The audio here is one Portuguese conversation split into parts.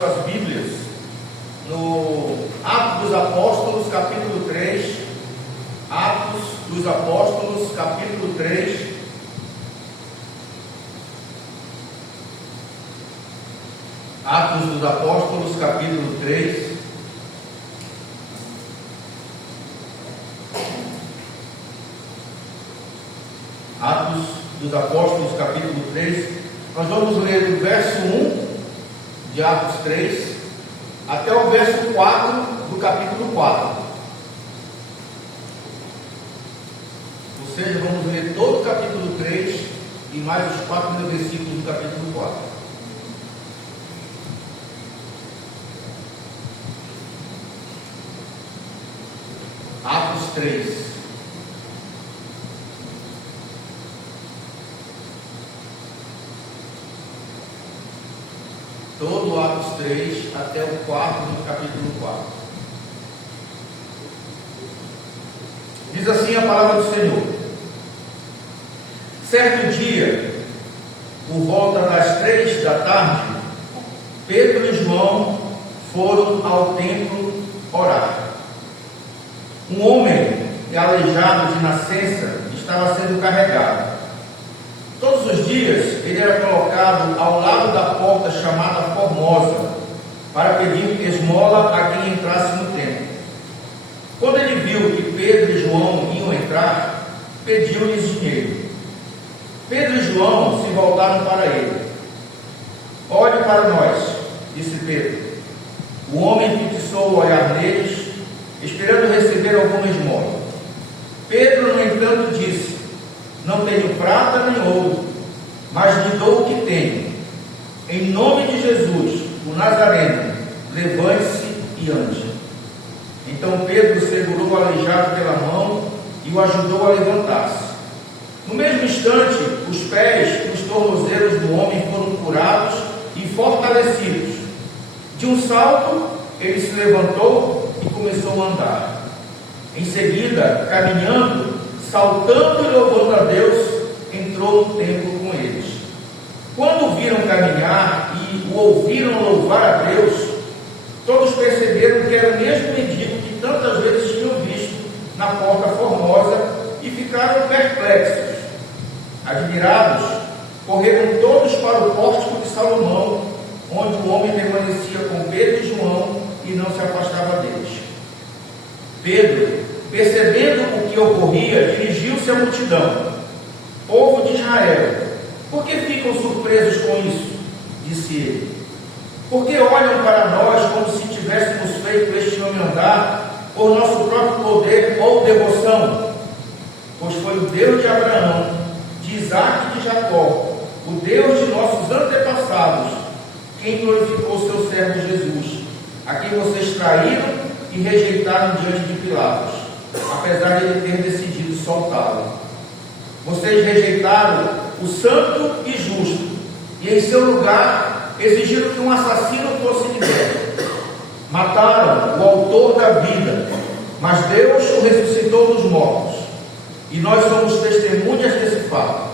As Bíblias no Atos dos Apóstolos, capítulo 3. Atos dos Apóstolos, capítulo 3. Atos dos Apóstolos, capítulo 3. Atos dos Apóstolos, capítulo 3. Nós vamos ler do verso 1 de Atos 3 até o verso 4 do capítulo 4. Ou seja, vamos ler todo o capítulo 3 e mais os 4 versículos do capítulo 4. Atos 3. Todo o Atos 3 até o 4 do capítulo 4. Diz assim a palavra do Senhor: certo dia, por volta das 3 da tarde, Pedro e João foram ao templo orar. Um homem aleijado de nascença estava sendo carregado. Todos os dias ele era colocado ao lado da porta chamada Formosa, para pedir esmola a quem entrasse no templo. Quando ele viu que Pedro e João iam entrar, pediu-lhes dinheiro. Pedro e João se voltaram para ele. Olhe para nós, disse Pedro. O homem fixou o olhar neles, esperando receber alguma esmola. Pedro, no entanto, disse: não tenho prata nem ouro, mas lhe dou o que tenho. Em nome de Jesus, o Nazareno, levante-se e ande. Então Pedro segurou o aleijado pela mão e o ajudou a levantar-se. No mesmo instante, os pés e os tornozelos do homem foram curados e fortalecidos. De um salto, ele se levantou e começou a andar. Em seguida, caminhando, saltando e louvando a Deus, entrou no templo com eles. Quando o viram caminhar e o ouviram louvar a Deus, todos perceberam que era o mesmo mendigo que tantas vezes tinham visto na porta Formosa e ficaram perplexos. Admirados, correram todos para o pórtico de Salomão, onde o homem permanecia com Pedro e João e não se afastava deles. Pedro, percebendo o que ocorria, dirigiu-se à multidão. Povo de Israel, por que ficam surpresos com isso? Disse ele. Por que olham para nós como se tivéssemos feito este homem andar por nosso próprio poder ou devoção? Pois foi o Deus de Abraão, de Isaque e de Jacó, o Deus de nossos antepassados, quem glorificou seu servo Jesus, a quem vocês traíram e rejeitaram diante de Pilatos, apesar de ele ter decidido soltá-lo. Vocês rejeitaram o santo e justo, e em seu lugar exigiram que um assassino fosse liberto. Mataram o autor da vida, mas Deus o ressuscitou dos mortos, e nós somos testemunhas desse fato.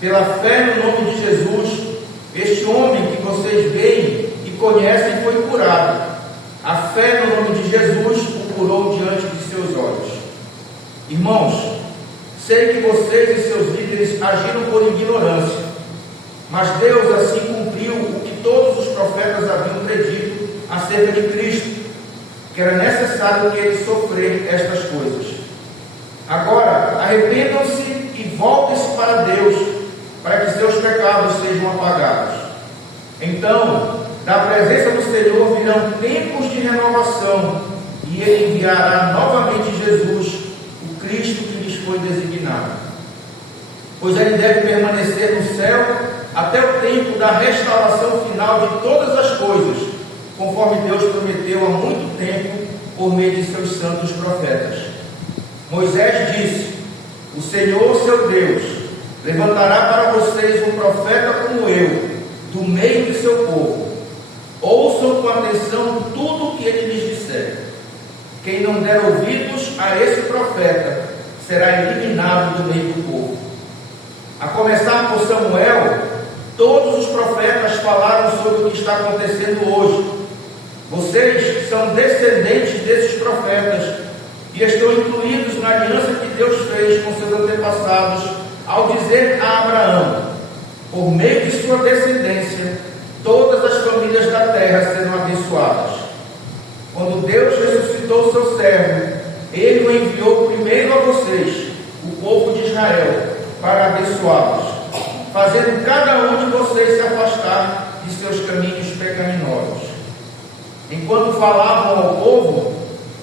Pela fé no nome de Jesus, este homem que vocês veem e conhecem foi curado. A fé no nome de Jesus o curou diante de seus olhos. Irmãos, sei que vocês e seus líderes agiram por ignorância, mas Deus assim cumpriu o que todos os profetas haviam predito acerca de Cristo, que era necessário que ele sofresse estas coisas. Agora, arrependam-se e voltem-se para Deus, para que seus pecados sejam apagados. Então, da presença do Senhor virão tempos de renovação, e ele enviará novamente Jesus, o Cristo que lhes foi designado. Pois ele deve permanecer no céu até o tempo da restauração final de todas as coisas, conforme Deus prometeu há muito tempo por meio de seus santos profetas. Moisés disse: o Senhor, seu Deus, levantará para vocês um profeta como eu, do meio de seu povo. Ouçam com atenção tudo o que ele lhes disser. Quem não der ouvidos a esse profeta será eliminado do meio do povo. A começar por Samuel, Todos os profetas falaram sobre o que está acontecendo hoje. Vocês são descendentes desses profetas e estão incluídos na aliança que Deus fez com seus antepassados ao dizer a Abraão: por meio de sua descendência, todas as famílias da terra serão abençoadas. Quando Deus ressuscitou seu servo, Ele o enviou primeiro a vocês, o povo de Israel, para abençoá-los, fazendo cada um de vocês se afastar de seus caminhos pecaminosos. Enquanto falavam ao povo,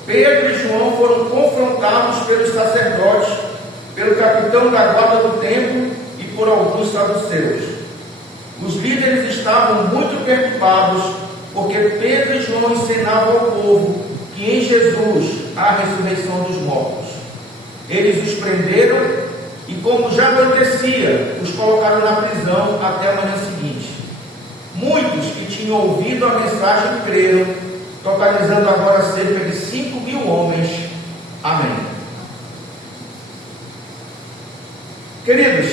Pedro e João foram confrontados pelos sacerdotes, pelo capitão da guarda do templo e por alguns saduceus. Os líderes estavam muito preocupados, porque Pedro e João ensinavam ao povo que em Jesus há a ressurreição dos mortos. Eles os prenderam e, como já anoitecia, os colocaram na prisão até a manhã seguinte. Muitos que tinham ouvido a mensagem creram, totalizando agora cerca de 5.000 homens. Amém. Queridos,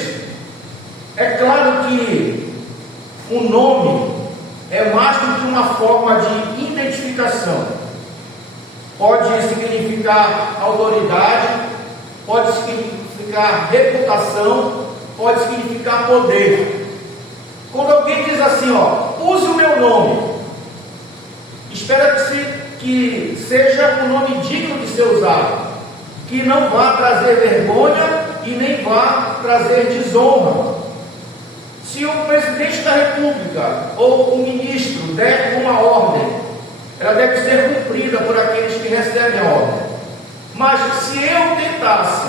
é claro que o nome é mais do que uma forma de identificação. Pode significar autoridade, pode significar reputação, pode significar poder. Quando alguém diz assim, use o meu nome, espera-se que seja um nome digno de ser usado, que não vá trazer vergonha e nem vá trazer desonra. Se o presidente da República ou o ministro der uma ordem, ela deve ser cumprida por aqueles que recebem a ordem. Mas se eu tentasse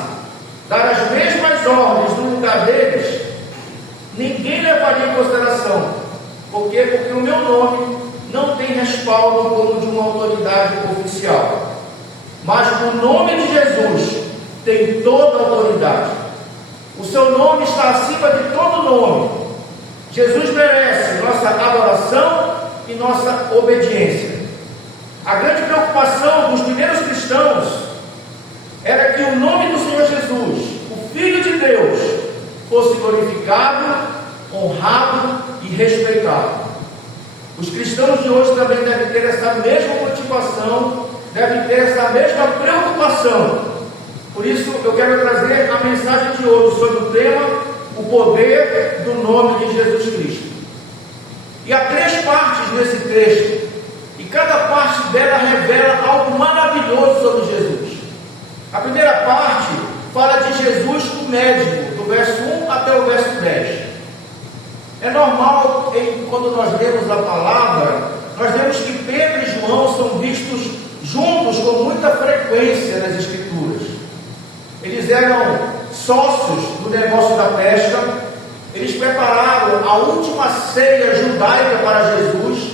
dar as mesmas ordens no lugar deles, ninguém levaria em consideração. Por quê? Porque o meu nome não tem respaldo como de uma autoridade oficial. Mas o nome de Jesus tem toda a autoridade. O seu nome está acima de todo nome. Jesus merece nossa adoração e nossa obediência. A grande preocupação dos primeiros cristãos era que o nome do Senhor Jesus, o Filho de Deus, fosse glorificado, honrado e respeitado. Os cristãos de hoje também devem ter essa mesma motivação, devem ter essa mesma preocupação. Por isso eu quero trazer a mensagem de hoje sobre o tema: o poder do nome de Jesus Cristo. E há 3 partes nesse texto, e cada parte dela revela algo maravilhoso sobre Jesus. A primeira parte fala de Jesus, o médico, do verso 1 até o verso 10. É normal, quando nós lemos a palavra, nós vemos que Pedro e João são vistos juntos com muita frequência nas Escrituras. Eles eram sócios do negócio da pesca, eles prepararam a última ceia judaica para Jesus,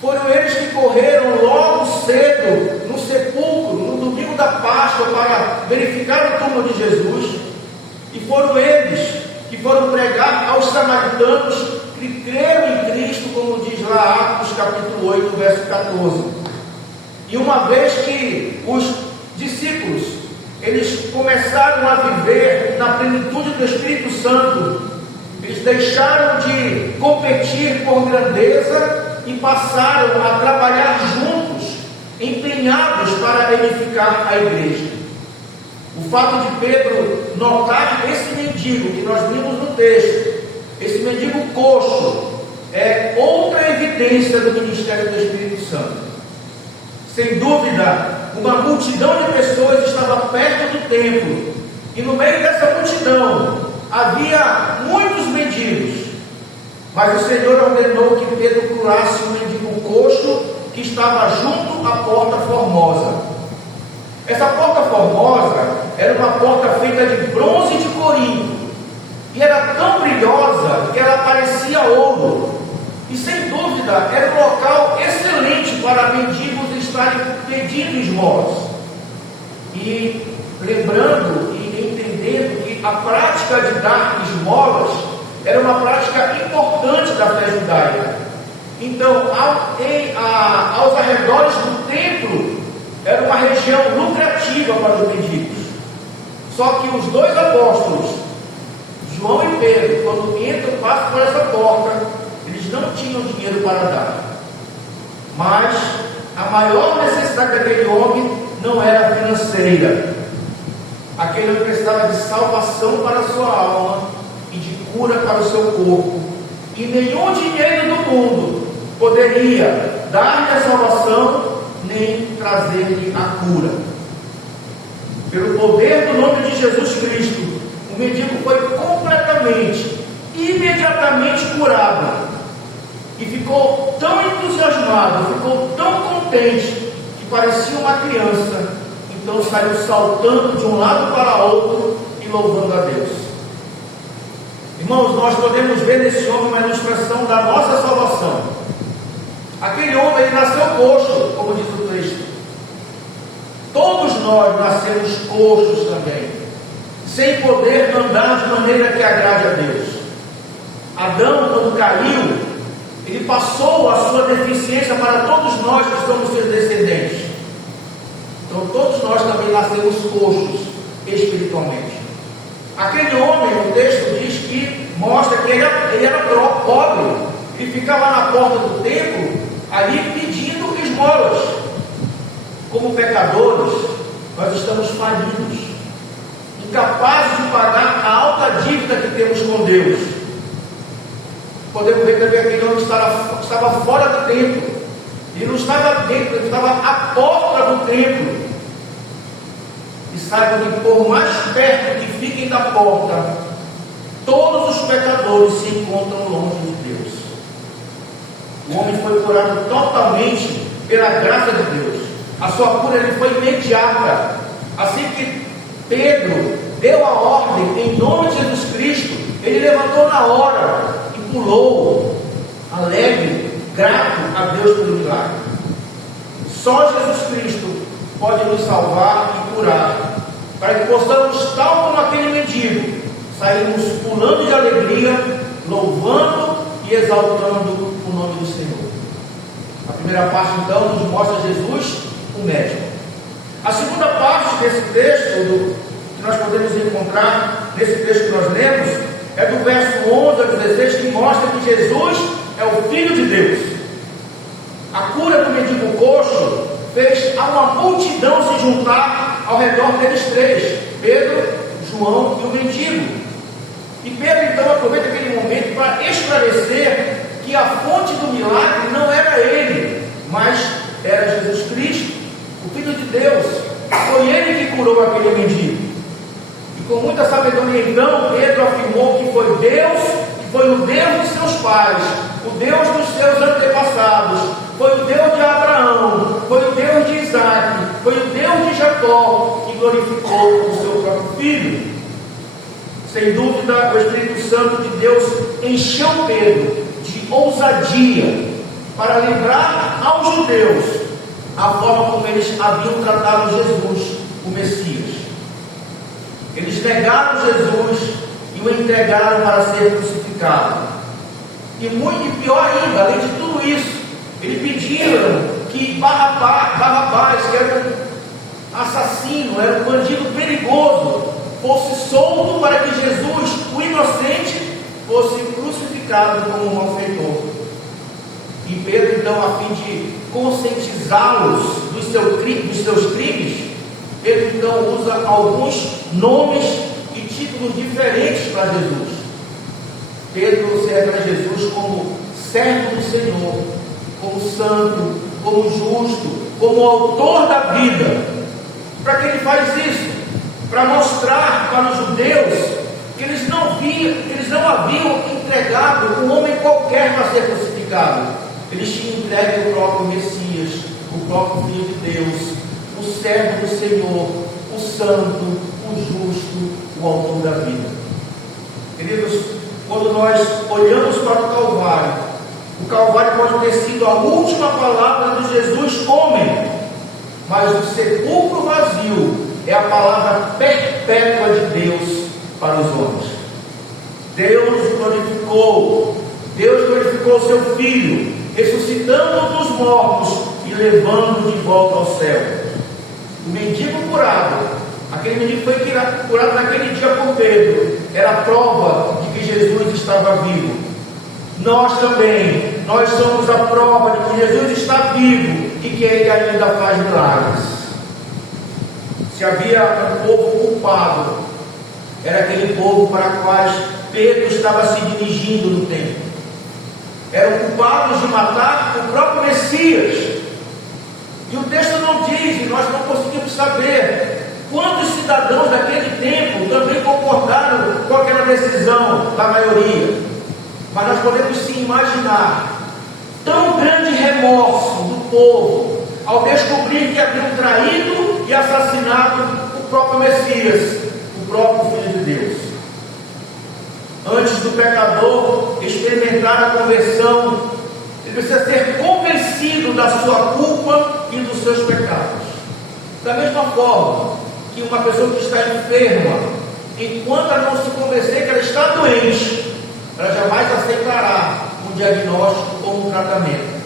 foram eles que correram logo cedo no sepulcro, no domingo da Páscoa, para verificar o túmulo de Jesus, e foram eles que foram pregar aos samaritanos que creram em Cristo, como diz lá Atos capítulo 8, verso 14. E uma vez que os discípulos, eles começaram a viver na plenitude do Espírito Santo, eles deixaram de competir por grandeza e passaram a trabalhar juntos, empenhados para edificar a igreja. O fato de Pedro notar esse mendigo que nós vimos no texto, esse mendigo coxo, é outra evidência do ministério do Espírito Santo. Sem dúvida, uma multidão de pessoas estava perto do templo, e no meio dessa multidão havia muitos mendigos, mas o Senhor ordenou que Pedro curasse um mendigo coxo que estava junto à porta formosa. Essa porta formosa era uma porta feita de bronze de Corinto, e era tão brilhosa que ela parecia ouro, e sem dúvida era um local excelente para mendigos estarem pedindo esmolas. E lembrando e entendendo que a prática de dar esmolas era uma prática importante da fé judaica. Então, aos arredores do templo, era uma região lucrativa para os mendigos. Só que os 2 apóstolos, João e Pedro, quando entram, passam por essa porta, eles não tinham dinheiro para dar. Mas a maior necessidade daquele homem não era financeira. Aquele homem precisava de salvação para a sua alma e de cura para o seu corpo. E nenhum dinheiro do mundo poderia dar-lhe a salvação, nem trazer-lhe a cura. Pelo poder do nome de Jesus Cristo, o mendigo foi completamente, imediatamente curado. E ficou tão entusiasmado, ficou tão contente, que parecia uma criança. Então saiu saltando de um lado para outro e louvando a Deus. Irmãos, nós podemos ver nesse homem uma ilustração da nossa salvação. Aquele homem, ele nasceu coxo, como diz o texto. Todos nós nascemos coxos também, sem poder andar de maneira que agrade a Deus. Adão, quando caiu, ele passou a sua deficiência para todos nós que somos seus descendentes. Então todos nós também nascemos coxos espiritualmente. Aquele homem, o texto diz que mostra que ele era pobre. Ele ficava na porta do templo, ali pedindo esmolas. Como pecadores, nós estamos falidos, incapazes de pagar a alta dívida que temos com Deus. Podemos ver também aquele homem que estava fora do templo. Ele não estava dentro, ele estava à porta do templo. E saibam que por mais perto que fiquem da porta, todos os pecadores se encontram longe de Deus. O homem foi curado totalmente pela graça de Deus. A sua cura ele foi imediata. Assim que Pedro deu a ordem em nome de Jesus Cristo, ele levantou na hora e pulou, alegre, grato a Deus pelo milagre. Só Jesus Cristo pode nos salvar e curar, para que possamos, tal como aquele mendigo, sairmos pulando de alegria, louvando e exaltando o nome do Senhor. A primeira parte então nos mostra Jesus, o médico. A segunda parte desse texto, que nós podemos encontrar nesse texto que nós lemos, é do verso 11 ao 16, que mostra que Jesus é o Filho de Deus. A cura do mendigo coxo fez a uma multidão se juntar ao redor deles três: Pedro, João e o mendigo. E Pedro então aproveita aquele momento para esclarecer que a fonte do milagre não era ele, mas era Jesus Cristo, o Filho de Deus. Foi ele que curou aquele mendigo. E com muita sabedoria então Pedro afirmou que foi Deus, que foi o Deus de seus pais, o Deus dos seus antepassados, foi o Deus de Abraão, foi o Deus de Isaac, foi o Deus de Jacó que glorificou o seu próprio filho. Sem dúvida, o Espírito Santo de Deus encheu Pedro de ousadia para lembrar aos judeus a forma como eles haviam tratado Jesus, o Messias. Eles negaram Jesus e o entregaram para ser crucificado. E muito pior ainda, além de tudo isso, eles pediram que Barrabás, que era um assassino, era um bandido perigoso, fosse solto para que Jesus, o inocente, fosse crucificado como um malfeitor. E Pedro, então, a fim de conscientizá-los dos seus crimes, Pedro então usa alguns nomes e títulos diferentes para Jesus. Pedro se refere a Jesus como servo do Senhor, como santo, como justo, como autor da vida. Para que ele faz isso? Para mostrar para os judeus que eles não haviam entregado um homem qualquer para ser crucificado. Eles tinham entregue o próprio Messias, o próprio Filho de Deus, o servo do Senhor, o santo, o justo, o autor da vida. Queridos, quando nós olhamos para o Calvário pode ter sido a última palavra de Jesus homem, mas o sepulcro vazio é a palavra perpétua de Deus para os homens. Deus glorificou o seu Filho, ressuscitando dos mortos e levando de volta ao céu. O mendigo curado Aquele menino foi curado naquele dia por Pedro. Era a prova de que Jesus estava vivo. Nós também, nós somos a prova de que Jesus está vivo e que Ele ainda faz milagres. Se havia um povo culpado, era aquele povo para o qual Pedro estava se dirigindo no templo. Eram culpados de matar o próprio Messias. E o texto não diz, e nós não conseguimos saber quantos cidadãos daquele tempo também concordaram com aquela decisão da maioria. Mas nós podemos sim imaginar tão grande remorso do povo ao descobrir que haviam traído e assassinado o próprio Messias, o próprio Filho de Deus. Antes do pecador experimentar a conversão, ele precisa ser convencido da sua culpa e dos seus pecados. Da mesma forma que uma pessoa que está enferma, enquanto ela não se convencer que ela está doente, ela jamais aceitará um diagnóstico ou um tratamento.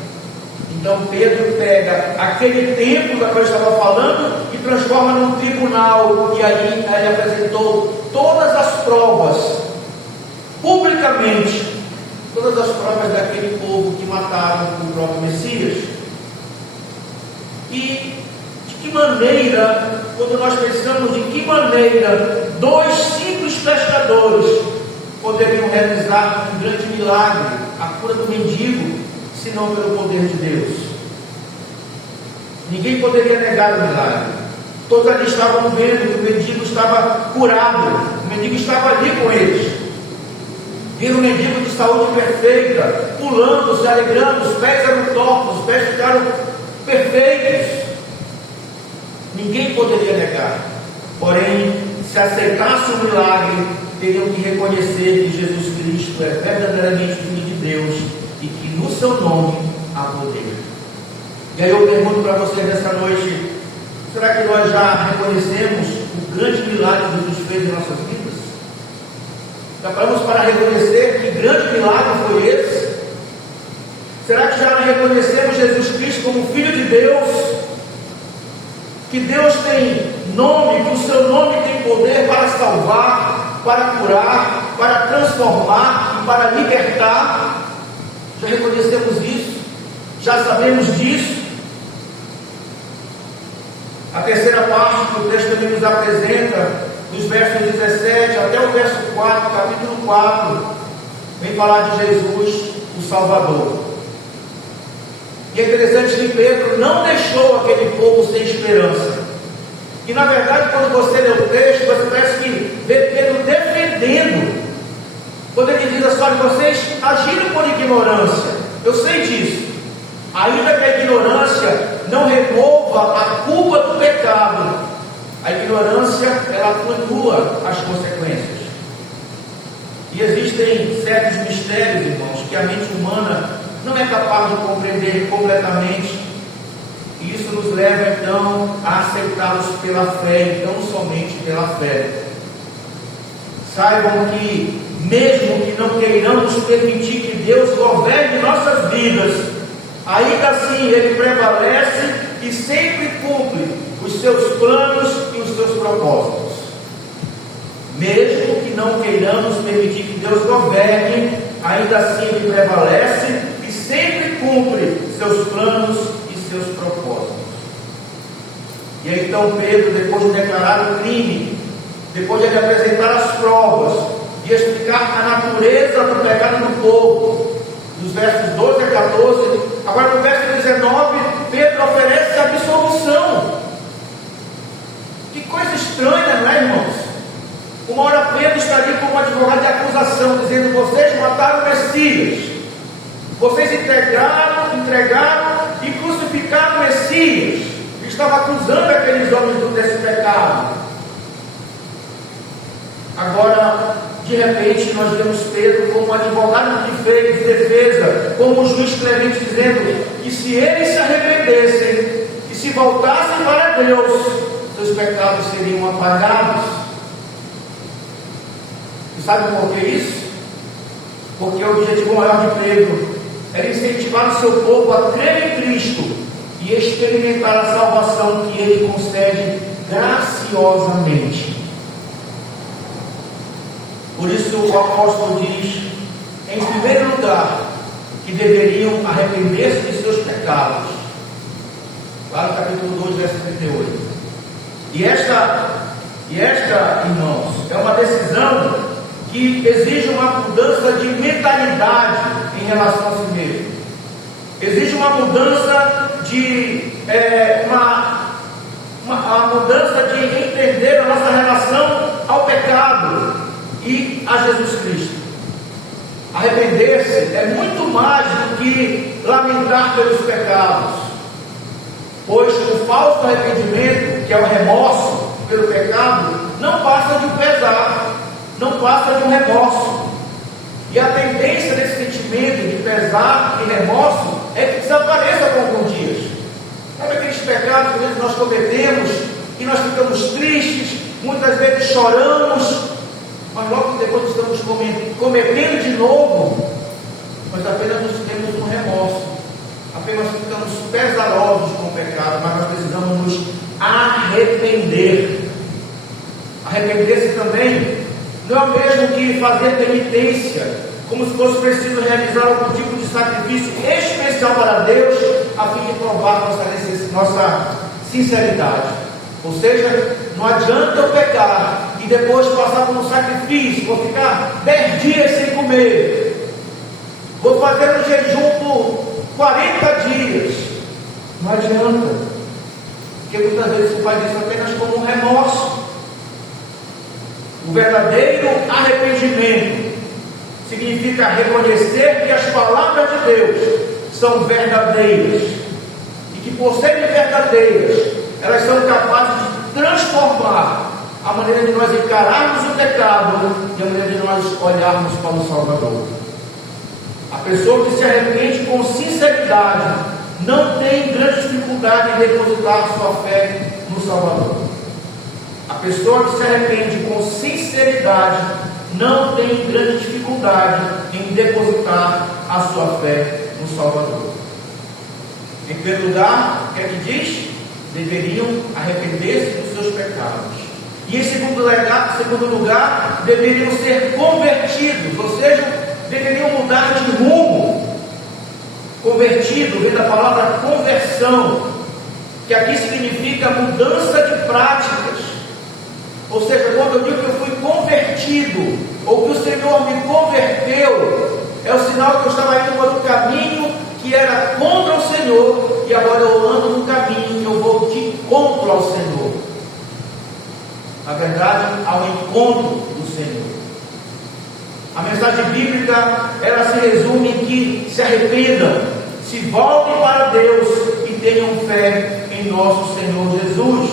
Então Pedro pega aquele templo da qual eu estava falando e transforma num tribunal, e aí ele apresentou todas as provas, publicamente, todas as provas daquele povo que mataram o próprio Messias. E de que maneira, quando nós pensamos de que maneira dois simples pescadores poderiam realizar um grande milagre, a cura do mendigo, se não pelo poder de Deus? Ninguém poderia negar o milagre. Todos ali estavam vendo que o mendigo estava curado, o mendigo estava ali com eles. Viram um mendigo de saúde perfeita, pulando, se alegrando, os pés eram tortos, os pés ficaram perfeitos. Ninguém poderia negar. Porém, se aceitasse o milagre, teriam que reconhecer que Jesus Cristo é verdadeiramente o Filho de Deus e que no seu nome há poder. E aí eu pergunto para você nessa noite: será que nós já reconhecemos o grande milagre que Jesus fez em nossas vidas? Já paramos para reconhecer que grande milagre foi esse? Será que já reconhecemos Jesus Cristo como Filho de Deus? Que Deus tem nome, que o seu nome tem poder para salvar, para curar, para transformar e para libertar? Já reconhecemos isso? Já sabemos disso? A terceira parte que o texto também nos apresenta, dos versos 17 até o verso 4, capítulo 4, vem falar de Jesus, o Salvador. E é interessante que Pedro não deixou aquele povo sem esperança. E na verdade, quando você lê o texto, você parece que vê Pedro defendendo. Quando ele diz assim: olha, vocês agiram por ignorância, eu sei disso. Ainda que a ignorância não remova a culpa do pecado, a ignorância, ela atenua as consequências. E existem certos mistérios, irmãos, que a mente humana não é capaz de compreender completamente. E isso nos leva então a aceitá-los pela fé, e não somente pela fé. Saibam que, mesmo que não queiramos permitir que Deus governe nossas vidas, ainda assim Ele prevalece e sempre cumpre os seus planos e os seus propósitos. Mesmo que não queiramos permitir que Deus governe, ainda assim Ele prevalece e sempre cumpre seus planos e seus propósitos. E aí então Pedro, depois de declarar o crime, depois de ele apresentar as provas, de explicar a natureza do pecado do povo, dos versos 12 a 14, agora no verso 19, Pedro oferece a absolvição. Que coisa estranha, não é, irmãos? Uma hora Pedro está ali como advogado de acusação, dizendo: vocês mataram o Messias, vocês entregaram e crucificaram o Messias. Ele estava acusando aqueles homens desse pecado. Agora, de repente, nós vemos Pedro como advogado de defesa, como um juiz clemente, dizendo que se eles se arrependessem e se voltassem para Deus, seus pecados seriam apagados. E sabe por que isso? Porque o objetivo maior de Pedro era incentivar o seu povo a crer em Cristo e experimentar a salvação que Ele concede graciosamente. ansiosamente. Por isso o apóstolo diz, em primeiro lugar, que deveriam arrepender-se de seus pecados. Lá no capítulo 2, verso 38. E esta, irmãos, é uma decisão que exige uma mudança de mentalidade em relação a si mesmo. Exige uma mudança de uma mudança de entender a nossa relação ao pecado e a Jesus Cristo. Arrepender-se é muito mais do que lamentar pelos pecados, pois o falso arrependimento, que é o remorso pelo pecado, não passa de um pesar, não passa de um remorso. E a tendência desse sentimento de pesar e remorso é que desapareça com alguns dias. Sabe aqueles pecados que nós cometemos e nós ficamos tristes, muitas vezes choramos, mas logo depois estamos cometendo de novo, nós apenas temos um remorso, apenas ficamos pesarosos com o pecado, mas nós precisamos nos arrepender. Arrepender-se também não é o mesmo que fazer penitência, como se fosse preciso realizar algum tipo de sacrifício especial para Deus, a fim de provar nossa sinceridade. Ou seja, não adianta eu pecar e depois passar por um sacrifício, vou ficar 10 dias sem comer, vou fazer um jejum por 40 dias. Não adianta, porque muitas vezes você faz isso apenas como um remorso. O verdadeiro arrependimento significa reconhecer que as palavras de Deus são verdadeiras e que, por serem verdadeiras, elas são capazes de transformar a maneira de nós encararmos o pecado e a maneira de nós olharmos para o Salvador. A pessoa que se arrepende com sinceridade não tem grande dificuldade em depositar sua fé no Salvador. A pessoa que se arrepende com sinceridade não tem grande dificuldade em depositar a sua fé no Salvador. Em primeiro lugar, o que é que diz? Deveriam arrepender-se dos seus pecados. E em segundo lugar, deveriam ser convertidos, ou seja, deveriam mudar de rumo. Convertido vem da palavra conversão, que aqui significa mudança de práticas. Ou seja, quando eu digo que eu fui convertido, ou que o Senhor me converteu, é o sinal que eu estava indo para um caminho que era contra o Senhor, e agora eu ando no caminho, eu vou de encontro ao Senhor. Na verdade, ao encontro do Senhor. A mensagem bíblica, ela se resume em que se arrependam, se voltem para Deus e tenham fé em nosso Senhor Jesus.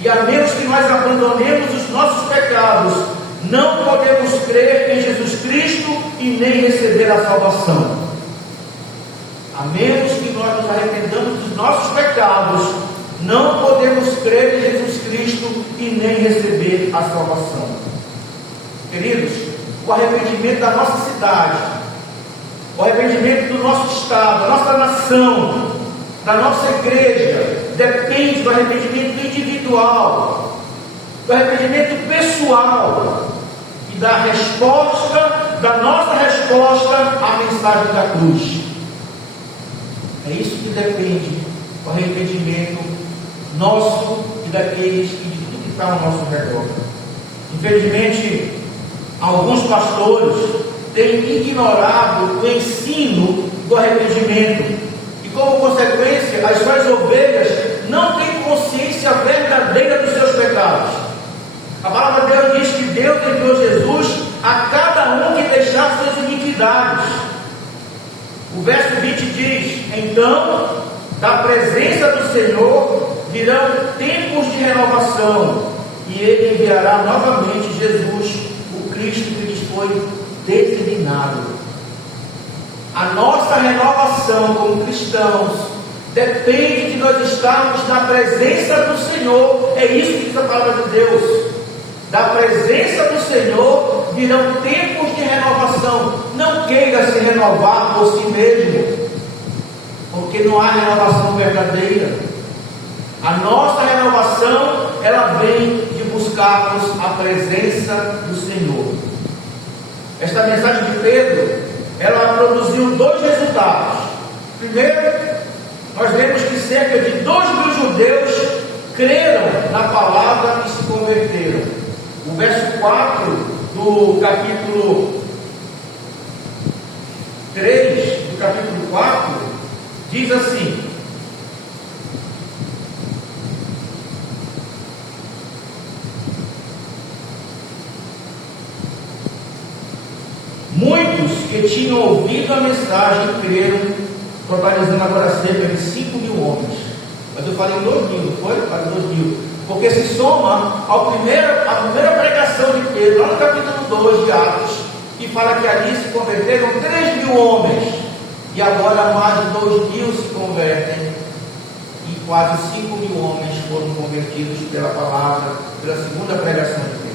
E a menos que nós abandonemos os nossos pecados, não podemos crer em Jesus Cristo e nem receber a salvação. A menos que nós nos arrependamos dos nossos pecados, não podemos crer em Jesus Cristo e nem receber a salvação. Queridos, o arrependimento da nossa cidade, o arrependimento do nosso estado, da nossa nação, da nossa igreja, depende do arrependimento individual, do arrependimento pessoal e da resposta, da nossa resposta à mensagem da cruz. É isso que depende do arrependimento nosso e daqueles e de tudo que está ao nosso redor. Infelizmente, alguns pastores têm ignorado o ensino do arrependimento. E como consequência, as suas ovelhas não têm consciência verdadeira dos seus pecados. A palavra de Deus diz que Deus enviou Jesus a cada um que deixar suas iniquidades. O verso 20 diz: então, da presença do Senhor virão tempos de renovação, e Ele enviará novamente Jesus, o Cristo que lhes foi designado. A nossa renovação como cristãos depende de nós estarmos na presença do Senhor. É isso que diz a palavra de Deus. Da presença do Senhor virão tempos de renovação. Não queira se renovar por si mesmo, porque não há renovação verdadeira. A nossa renovação ela vem de buscarmos a presença do Senhor. Esta mensagem de Pedro, ela produziu dois resultados. Primeiro, nós vemos que cerca de 2.000 judeus creram na palavra e se converteram. O verso 4 do capítulo 3, do capítulo 4, diz assim: muitos que tinham ouvido a mensagem creram, totalizando agora cerca de 5.000 homens. Mas eu falei 2.000, não foi? Falei 2.000. Porque se soma à primeira pregação de Pedro, lá no capítulo 2 de Atos, que fala que ali se converteram 3.000 homens. E agora mais de 2.000 se convertem. E quase 5.000 homens foram convertidos pela palavra, pela segunda pregação de Pedro.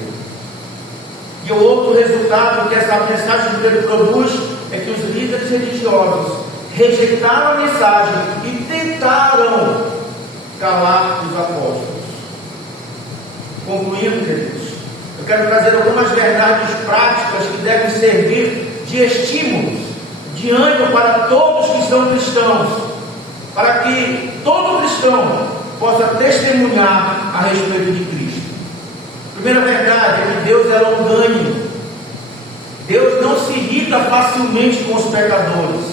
E o outro resultado que essa mensagem de Pedro produz é que os líderes religiosos rejeitaram a mensagem e tentaram calar os apóstolos. Concluindo, queridos, eu quero trazer algumas verdades práticas que devem servir de estímulos, de ânimo para todos que são cristãos, para que todo cristão possa testemunhar a respeito de Cristo. A primeira verdade é que Deus é longânimo. Deus não se irrita facilmente com os pecadores.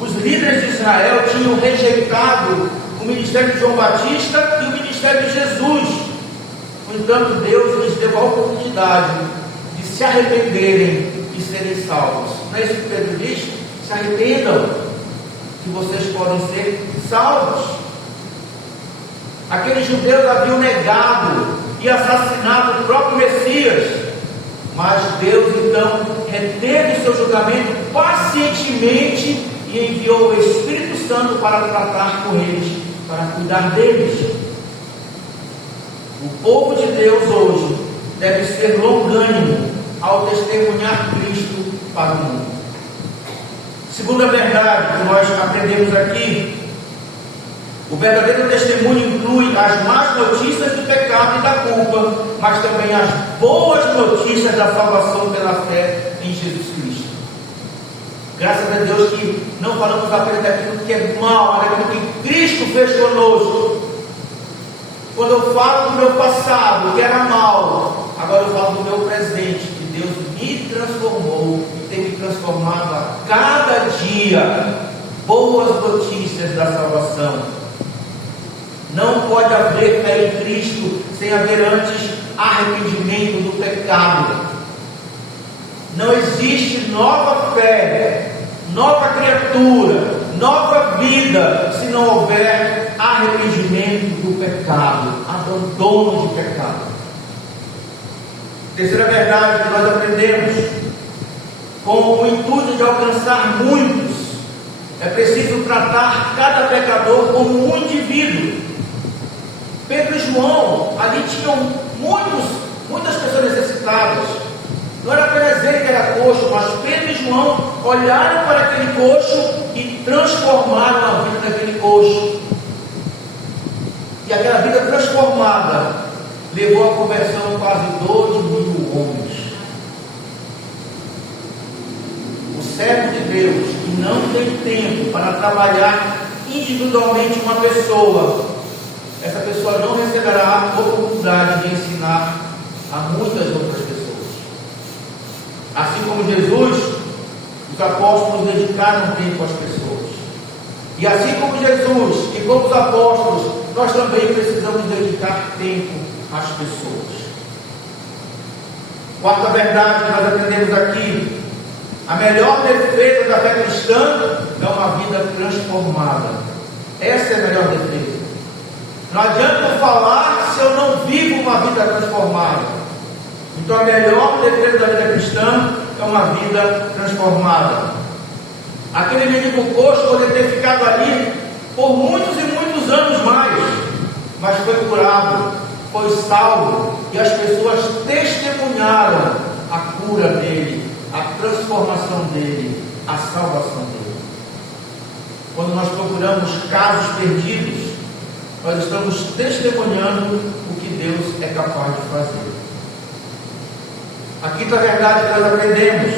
Os líderes de Israel tinham rejeitado o ministério de João Batista e o ministério de Jesus. No entanto, Deus lhes deu a oportunidade de se arrependerem e serem salvos. Não é isso que Pedro diz? Se arrependam, que vocês podem ser salvos. Aqueles judeus haviam negado e assassinado o próprio Messias, mas Deus então reteve o seu julgamento pacientemente e enviou o Espírito Santo para tratar com eles, para cuidar deles. O povo de Deus hoje deve ser longânimo ao testemunhar Cristo para o mundo. Segunda verdade que nós aprendemos aqui: o verdadeiro testemunho inclui as más notícias do pecado e da culpa, mas também as boas notícias da salvação pela fé em Jesus Cristo. Graças a Deus que não falamos apenas daquilo que é mal, mas daquilo que Cristo fez conosco. Quando eu falo do meu passado, que era mal, agora eu falo do meu presente, que Deus me transformou e tem me transformado a cada dia. Boas notícias da salvação. Não pode haver fé em Cristo sem haver antes arrependimento do pecado. Não existe nova fé, nova criatura, nova vida, se não houver arrependimento do pecado, abandono de pecado. Terceira verdade que nós aprendemos: com o intuito de alcançar muitos, é preciso tratar cada pecador como um indivíduo. Pedro e João ali tinham muitas pessoas necessitadas. Não era apenas ele que era coxo, mas Pedro e João olharam para aquele coxo e transformaram a vida daquele coxo. E aquela vida transformada levou à conversão de quase 2.000 homens. O servo de Deus que não tem tempo para trabalhar individualmente uma pessoa, essa pessoa não receberá a oportunidade de ensinar a muitas outras pessoas. Assim como Jesus, os apóstolos dedicaram tempo às pessoas. E assim como Jesus e como os apóstolos, nós também precisamos dedicar tempo às pessoas. Quarta verdade que nós aprendemos aqui: a melhor defesa da fé cristã é uma vida transformada. Essa é a melhor defesa. Não adianta falar se eu não vivo uma vida transformada. Então a melhor defesa da vida cristã é uma vida transformada. Aquele menino coxo poderia ter ficado ali por muitos e muitos anos mais, mas foi curado, foi salvo, e as pessoas testemunharam a cura dele, a transformação dele, a salvação dele. Quando nós procuramos casos perdidos, nós estamos testemunhando o que Deus é capaz de fazer. A quinta verdade que nós aprendemos: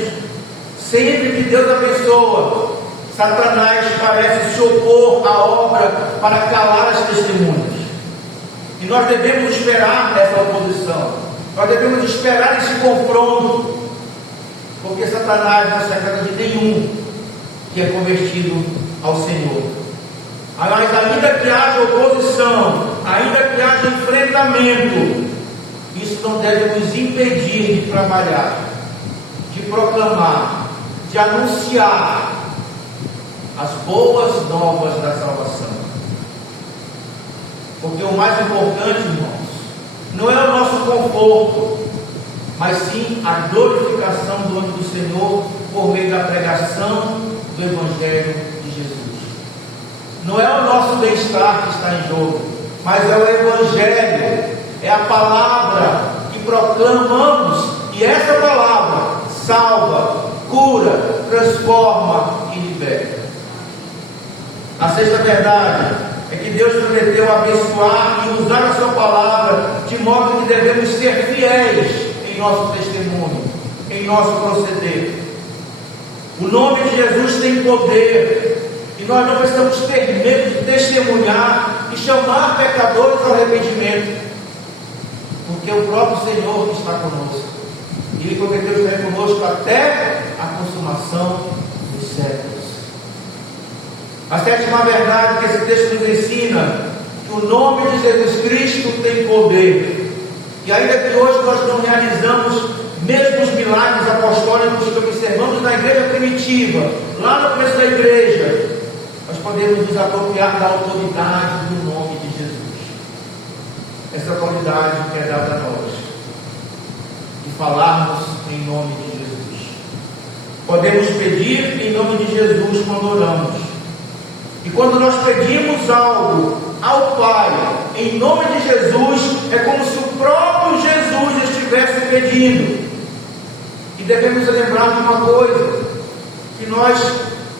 sempre que Deus abençoa, Satanás parece se opor à obra para calar as testemunhas. E nós devemos esperar essa oposição, nós devemos esperar esse confronto, porque Satanás não se agrada de nenhum que é convertido ao Senhor. Mas ainda que haja oposição, ainda que haja enfrentamento, isso não deve nos impedir de trabalhar, de proclamar, de anunciar as boas novas da salvação. Porque o mais importante, irmãos, não é o nosso conforto, mas sim a glorificação do nome do Senhor por meio da pregação do Evangelho de Jesus. Não é o nosso bem-estar que está em jogo, mas é o Evangelho, é a palavra que proclamamos, e essa palavra salva, cura, transforma e liberta. A sexta verdade é que Deus prometeu abençoar e usar a sua palavra, de modo que devemos ser fiéis em nosso testemunho, em nosso proceder. O nome de Jesus tem poder, e nós não precisamos ter medo de testemunhar e chamar pecadores ao arrependimento, porque o próprio Senhor está conosco, e Ele prometeu estar conosco até a consumação dos séculos. A sétima verdade que esse texto nos ensina: que o nome de Jesus Cristo tem poder. E ainda que hoje nós não realizamos mesmo os milagres apostólicos que observamos na igreja primitiva, lá no começo da igreja, nós podemos nos apropriar da autoridade do nome de Jesus. Essa autoridade que é dada a nós, de falarmos em nome de Jesus. Podemos pedir em nome de Jesus quando oramos. E quando nós pedimos algo ao Pai em nome de Jesus, é como se o próprio Jesus estivesse pedindo. E devemos lembrar de uma coisa: que nós,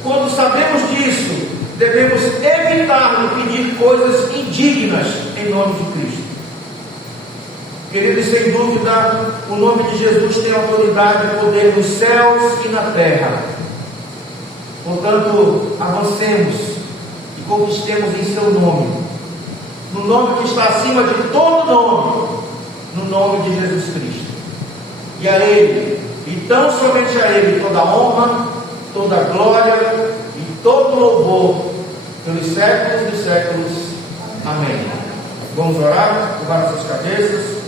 quando sabemos disso, devemos evitar de pedir coisas indignas em nome de Cristo. Queridos, sem dúvida, o nome de Jesus tem autoridade e poder nos céus e na terra. Portanto, avancemos e conquistemos em seu nome, no nome que está acima de todo nome, no nome de Jesus Cristo. E a Ele, e tão somente a Ele, toda honra, toda glória e todo louvor pelos séculos dos séculos. Amém. Vamos orar, curvar nossas cabeças.